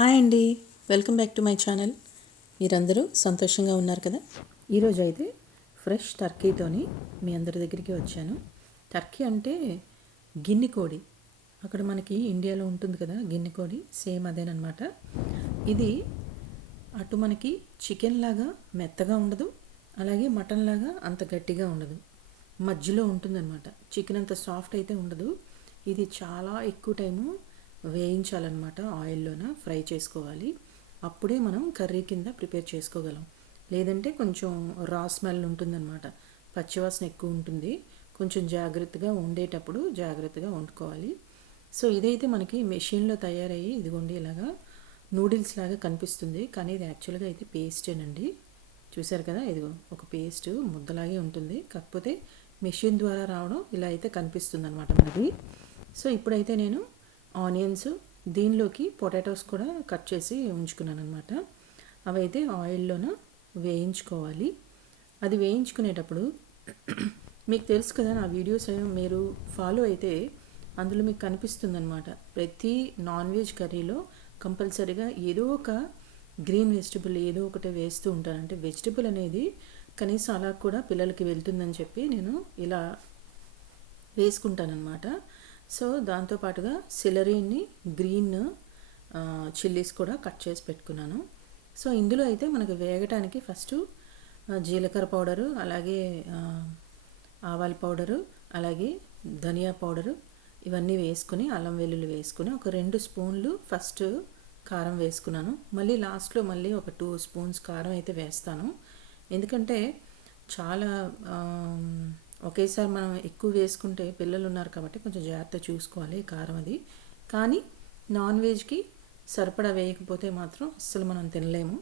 Hi అండి. Welcome back to my channel. మీరందరూ సంతోషంగా ఉన్నారు కదా? ఈరోజు అయితే ఫ్రెష్ టర్కీతోని మీ అందరి దగ్గరికి వచ్చాను. టర్కీ అంటే గిన్నె కోడి. అక్కడ మనకి ఇండియాలో ఉంటుంది కదా గిన్నె కోడి. సేమ్ అదేనమాట ఇది అటు మనకి చికెన్ లాగా మెత్తగా ఉండదు అలాగే మటన్ లాగా అంత గట్టిగా ఉండదు. మధ్యలో ఉంటుందన్నమాట. చికెన్ అంత సాఫ్ట్ అయితే ఉండదు. ఇది చాలా ఎక్కువ టైము వేయించాలన్నమాట ఆయిల్లోన ఫ్రై చేసుకోవాలి. అప్పుడే మనం కర్రీ కింద ప్రిపేర్ చేసుకోగలం. లేదంటే కొంచెం రా స్మెల్ ఉంటుందన్నమాట. పచ్చివాసన ఎక్కువ ఉంటుంది. కొంచెం జాగ్రత్తగా వండేటప్పుడు జాగ్రత్తగా వండుకోవాలి. సో ఇదైతే మనకి మెషిన్లో తయారయ్యి ఇదిగోండి ఇలాగా నూడిల్స్ లాగా కనిపిస్తుంది. కానీ ఇది యాక్చువల్గా అయితే పేస్టేనండి. చూసారు కదా? ఇదిగో ఒక పేస్ట్ ముద్దలాగే ఉంటుంది. కాకపోతే మెషిన్ ద్వారా రావడం ఇలా అయితే కనిపిస్తుంది అనమాట మనకి. సో ఇప్పుడైతే నేను ఆనియన్స్ దీనిలోకి పొటాటోస్ కూడా కట్ చేసి ఉంచుకున్నాను అనమాట అవైతే ఆయిల్లోన వేయించుకోవాలి. అది వేయించుకునేటప్పుడు మీకు తెలుసు కదా నా వీడియోస్ మీరు ఫాలో అయితే అందులో మీకు కనిపిస్తుందనమాట ప్రతి నాన్ వెజ్ కర్రీలో కంపల్సరీగా ఏదో ఒక గ్రీన్ వెజిటబుల్ ఏదో ఒకటి వేస్తూ ఉంటాను అంటే వెజిటబుల్ అనేది కనీసం అలా కూడా పిల్లలకి వెళ్తుందని చెప్పి నేను ఇలా వేసుకుంటానమాట సో దాంతోపాటుగా సిలరీని గ్రీన్ చిల్లీస్ కూడా కట్ చేసి పెట్టుకున్నాను. సో ఇందులో అయితే మనకు వేగటానికి ఫస్ట్ జీలకర్ర పౌడరు అలాగే ఆవాల పౌడరు అలాగే ధనియా పౌడరు ఇవన్నీ వేసుకుని అల్లం వెల్లుల్లి వేసుకుని ఒక రెండు స్పూన్లు ఫస్ట్ కారం వేసుకున్నాను. మళ్ళీ లాస్ట్లో మళ్ళీ ఒక టూ స్పూన్స్ కారం అయితే వేస్తాను. ఎందుకంటే చాలా ఒకేసారి మనం ఎక్కువ వేసుకుంటే పిల్లలు ఉన్నారు కాబట్టి కొంచెం జాగ్రత్త చూసుకోవాలి కారం అది. కానీ నాన్ వెజ్కి సరిపడా వేయకపోతే మాత్రం అస్సలు మనం తినలేము.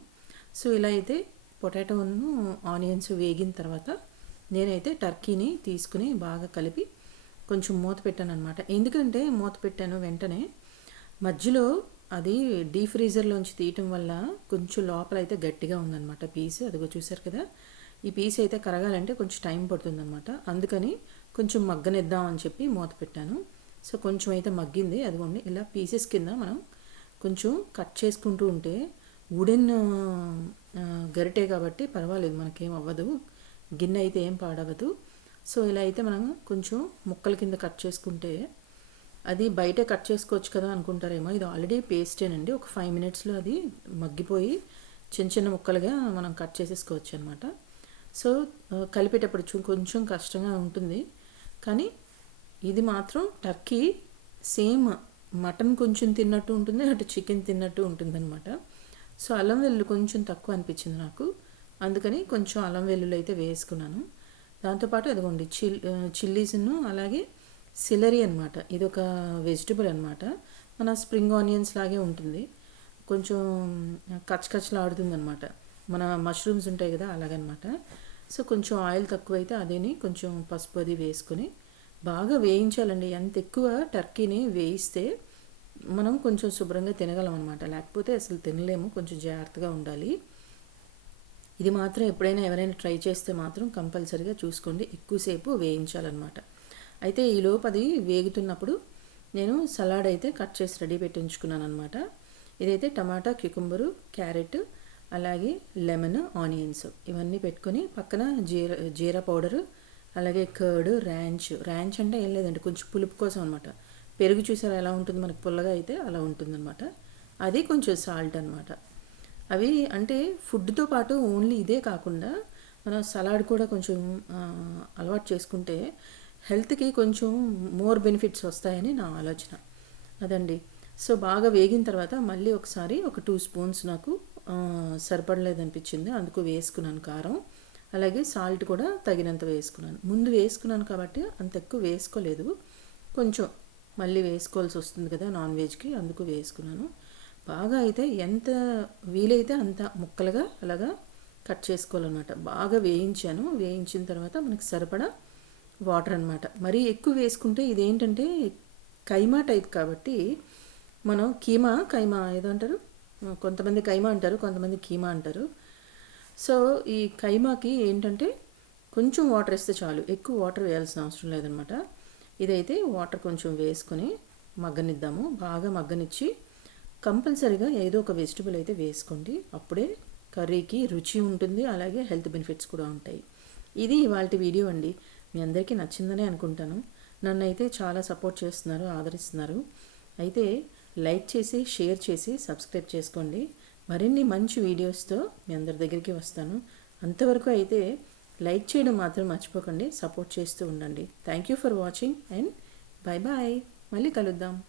సో ఇలా అయితే పొటాటోను ఆనియన్స్ వేగిన తర్వాత నేనైతే టర్కీని తీసుకుని బాగా కలిపి కొంచెం మూత పెట్టాను అనమాట ఎందుకంటే మూత పెట్టాను వెంటనే మధ్యలో అది డీ ఫ్రీజర్లోంచి తీయటం వల్ల కొంచెం లోపల అయితే గట్టిగా ఉందన్నమాట పీస్. అదిగో చూసారు కదా? ఈ పీస్ అయితే కరగాలంటే కొంచెం టైం పడుతుందన్నమాట. అందుకని కొంచెం మగ్గనిద్దాం అని చెప్పి మూత పెట్టాను. సో కొంచెం అయితే మగ్గింది. అదిగోండి ఇలా పీసెస్ కింద మనం కొంచెం కట్ చేసుకుంటూ ఉంటే వుడెన్ గరిటే కాబట్టి పర్వాలేదు మనకేం అవ్వదు. గిన్నె అయితే ఏం పాడవదు సో ఇలా అయితే మనం కొంచెం ముక్కల కింద కట్ చేసుకుంటే అది బయట కట్ చేసుకోవచ్చు కదా అనుకుంటారేమో. ఇది ఆల్రెడీ పేస్టేనండి. ఒక ఫైవ్ మినిట్స్లో అది మగ్గిపోయి చిన్న చిన్న ముక్కలుగా మనం కట్ చేసేసుకోవచ్చు అనమాట సో కలిపేటప్పుడు కొంచెం కష్టంగా ఉంటుంది. కానీ ఇది మాత్రం టర్కీ సేమ్ మటన్ కొంచెం తిన్నట్టు ఉంటుంది అటు చికెన్ తిన్నట్టు ఉంటుందన్నమాట. సో అల్లం వెల్లుల్లి కొంచెం తక్కువ అనిపించింది నాకు. అందుకని కొంచెం అల్లం వెల్లుల్లి అయితే వేసుకున్నాను. దాంతోపాటు అదిగోండి చిల్ చిల్లీస్ను అలాగే సిలరీ అనమాట ఇది ఒక వెజిటబుల్ అనమాట మన స్ప్రింగ్ ఆనియన్స్ లాగే ఉంటుంది. కొంచెం కచ్చకచ్చలాడుతుంది అనమాట మన మష్రూమ్స్ ఉంటాయి కదా అలాగనమాట సో కొంచెం ఆయిల్ తక్కువైతే అదేని కొంచెం పసుపు అది వేసుకొని బాగా వేయించాలండి. ఎంత ఎక్కువ టర్కీని వేయిస్తే మనం కొంచెం శుభ్రంగా తినగలం అనమాట లేకపోతే అసలు తినలేము. కొంచెం జాగ్రత్తగా ఉండాలి. ఇది మాత్రం ఎప్పుడైనా ఎవరైనా ట్రై చేస్తే మాత్రం కంపల్సరిగా చూసుకోండి. ఎక్కువసేపు వేయించాలన్నమాట. అయితే ఈ అది వేగుతున్నప్పుడు నేను సలాడ్ అయితే కట్ చేసి రెడీ పెట్టించుకున్నాను అనమాట ఇదైతే టమాటా క్యుకుంబరు క్యారెట్ అలాగే లెమన్ ఆనియన్స్ ఇవన్నీ పెట్టుకొని పక్కన జీర జీరా పౌడరు అలాగే కర్డ్ ర్యాంచ్. ర్యాంచ్ అంటే ఏం లేదండి కొంచెం పులుపు కోసం అనమాట పెరుగు చూసారా ఎలా ఉంటుంది? మనకు పుల్లగా అయితే అలా ఉంటుందన్నమాట. అది కొంచెం సాల్ట్ అనమాట అవి అంటే ఫుడ్తో పాటు ఓన్లీ ఇదే కాకుండా మనం సలాడ్ కూడా కొంచెం అలవాటు చేసుకుంటే హెల్త్కి కొంచెం మోర్ బెనిఫిట్స్ వస్తాయని నా ఆలోచన. అదండి. సో బాగా వేగిన తర్వాత మళ్ళీ ఒకసారి ఒక టూ స్పూన్స్ నాకు సరిపడలేదు అనిపించింది అందుకు వేసుకున్నాను కారం. అలాగే సాల్ట్ కూడా తగినంత వేసుకున్నాను. ముందు వేసుకున్నాను కాబట్టి అంత ఎక్కువ వేసుకోలేదు. కొంచెం మళ్ళీ వేసుకోవాల్సి వస్తుంది కదా నాన్ వెజ్కి అందుకు వేసుకున్నాను. బాగా అయితే ఎంత వీలైతే అంత ముక్కలుగా అలాగా కట్ చేసుకోవాలన్నమాట. బాగా వేయించాను. వేయించిన తర్వాత మనకి సరిపడా వాటర్ అనమాట మరీ ఎక్కువ వేసుకుంటే ఇదేంటంటే కైమా టైప్ కాబట్టి మనం కీమా కైమా ఏదో అంటారు? కొంతమంది కైమా అంటారు కొంతమంది కీమా అంటారు. సో ఈ కైమాకి ఏంటంటే కొంచెం వాటర్ వేస్తే చాలు. ఎక్కువ వాటర్ వేయాల్సిన అవసరం లేదనమాట. ఇదైతే వాటర్ కొంచెం వేసుకొని మగ్గనిద్దాము. బాగా మగ్గనిచ్చి కంపల్సరీగా ఏదో ఒక వెజిటబుల్ అయితే వేసుకోండి. అప్పుడే కర్రీకి రుచి ఉంటుంది అలాగే హెల్త్ బెనిఫిట్స్ కూడా ఉంటాయి. ఇది ఇవాళ వీడియో అండి. మీ అందరికీ నచ్చిందనే అనుకుంటాను. నన్ను అయితే చాలా సపోర్ట్ చేస్తున్నారు ఆదరిస్తున్నారు. అయితే లైక్ చేసి షేర్ చేసి సబ్స్క్రైబ్ చేసుకోండి. మరిన్ని మంచి వీడియోస్తో మీ అందరి దగ్గరికి వస్తాను. అంతవరకు అయితే లైక్ చేయడం మాత్రం మర్చిపోకండి. సపోర్ట్ చేస్తూ ఉండండి. Thank you for watching and bye bye మళ్ళీ కలుద్దాం.